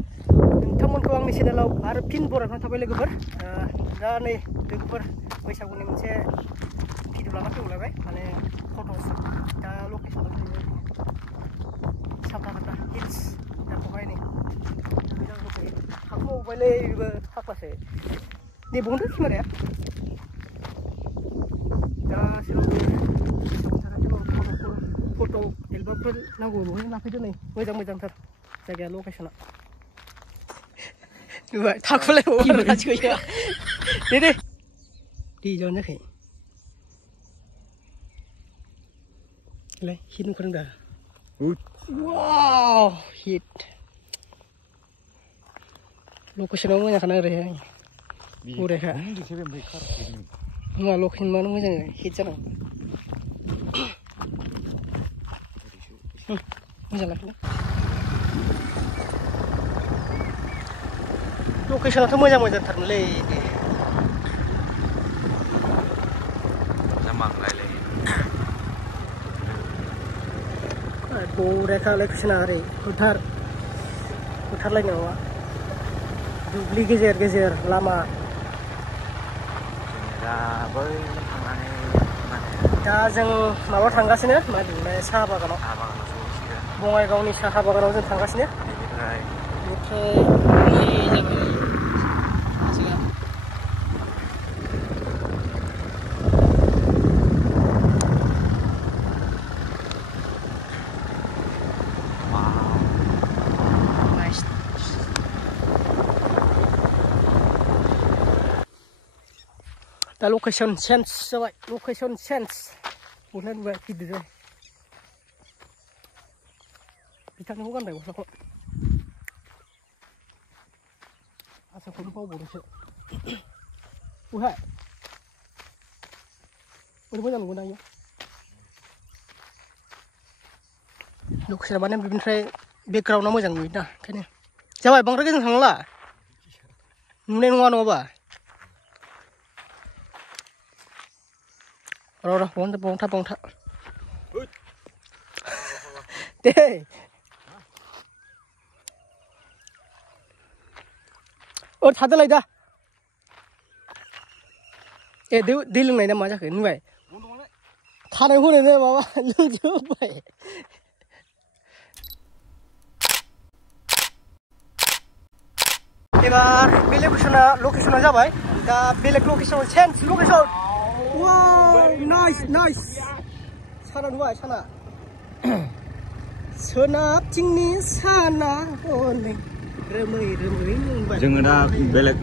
नोंथांमोनखौ आंनि चेनेलाव आरो फिन बरायना थाबाय लोगोफोर दा नै लोगोफोर बैसागुनि मोनसे भिडिअ लाना फैलायबाय माने फट'स दा लकेसनाव फैबाय साफ्राकाटा हिल्स दा बहाय नै हाखौ बायलै बेबो फाख्लासो दे बुंदो केमेराया दा फट' एलबामफोर नांगौ बेवहायनो लाफैदो नै मोजांथार जायगाया लकेसना नुबाय थाखुलायबावो रासिखौ दे जानो जायाखै लाय हिट नुखादों दा वाव हिट लकेसनाव मोजांखाना ओरैहाय बरियाखा नङा लकेसनानो मोजां हिट जानांगौ मोजां लाखिनो लकेसनाथ' मोजांथारमोनलै बरियाखा लकेसना ओरै फोथारलायनाय नङा दुब्लि गेजेर लामा दा जों माबा थांगासिनो मा होनोमोनलाय साहा बागानाव बङाइगावनि साहा बागानाव जों थांगासिनो बेनिफ्राय दा लकेसन चेन्ज जाबाय लकेसन चेन्ज बहाय नुबाय गिदिर जाबाय बिथांनिखौ गानबाय गस्लाखौ आसाखौनो बावबावदोंसो बहाय ओरै मोजां नुगोन दायो लकेसना माने बिनिफ्राय बेकग्राउन्डआ मोजां नुयोना ओंखायनो जाबाय बांद्राय गोजान थांला नुनाय नङा नङाबा र' बावनोथा दे थादोलाय दा दै लोंनाय ना मा जाखो नुबाय खानायखौ ओरैनो माबा लोंजोब्बाय एबार बे लकेसना जाबाय दा बेलेग location change location wow nice साना नुबाय साना सोनाबथिंनि साना हनै रोमै नुबाय जोङो दा बेलेग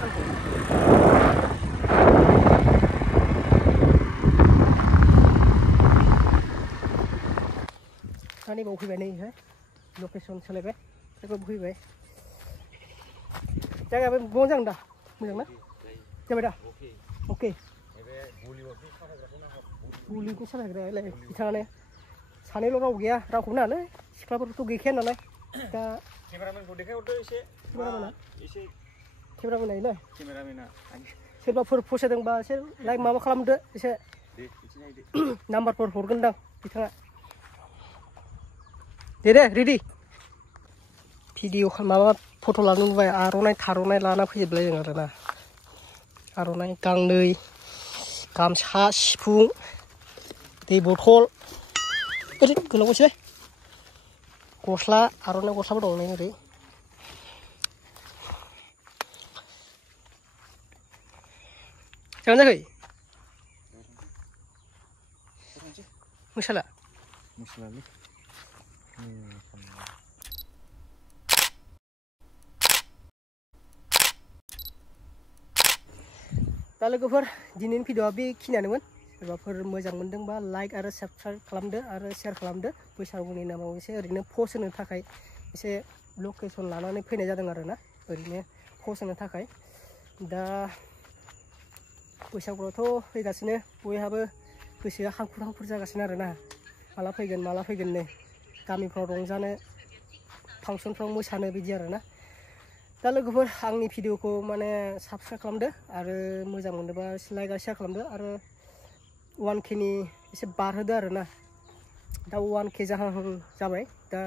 सानखौ सानै बाव फैबाय नैहाय लकेसन सोलायबाय फैबाय जायगायाबो मोजां दा मोजां ना जाबाय दा अके बुलिखौ सालायग्रायालाय बिथाङानो सानैल' राव गैया रावखौबो नाङालै सिख्लाफोरथ' गैखाया नालाय दा केमेरामेनखौ देखायहरदो एसे केमेरामेना सोरबाफोर फसायदोंबा एसे लाइक माबा खालामदो एसे नाम्बारफोर हरगोनदां बिथाङा दे रेडि भिडिअ माबा फट' लानो लुबाय आर'नाइ थार'नाइ लाना फैजोबलाय जों आरोना आर'नाइ गांनै गामसा सिफुं दै बथल ओरै गोलावसै गस्ला आर'नाइ गस्लाबो दं नै ओरै जागोन जायाखै मोसाला दा लोगोफोर दिनैनि भिडिअआ बेखिनियानोमोन सोरबाफोर मोजां मोनदोंबा लाइक आरो साबस्क्राइब खालामदो आरो शेयार खालामदो बैसागुनि नामाव एसे ओरैनो पस्ट होनो थाखाय एसे लकेसन लानानै फैनाय जादों आरोना ओरैनो पस्ट होनो थाखाय दा बैसागुआथ' फैगासिनो बयहाबो गोसोआ हांखुर जागासिनो आरोना माला फैगोन नै गामिफ्राव रंजानो फांसनफ्राव मोसानो बिदि आरोना दा लोगोफोर आंनि भिडिअखौ माने साबस्क्राइब खालामदो आरो मोजां मोनोबा लाइक आरो शेयार खालामदो आरो 1K नि एसे बारहोदो आरोना दा 1K जाहां जाबाय दा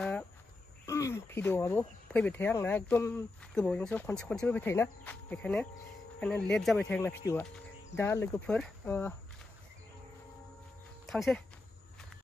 भिडिअ'आबो फैबाय थाया आंना एकदम गोबावजोंसो खनसे फैबाय थायोना बेखायनो लेट जाबाय थायो आंना भिडिअ'आ दा लोगोफोर थांसै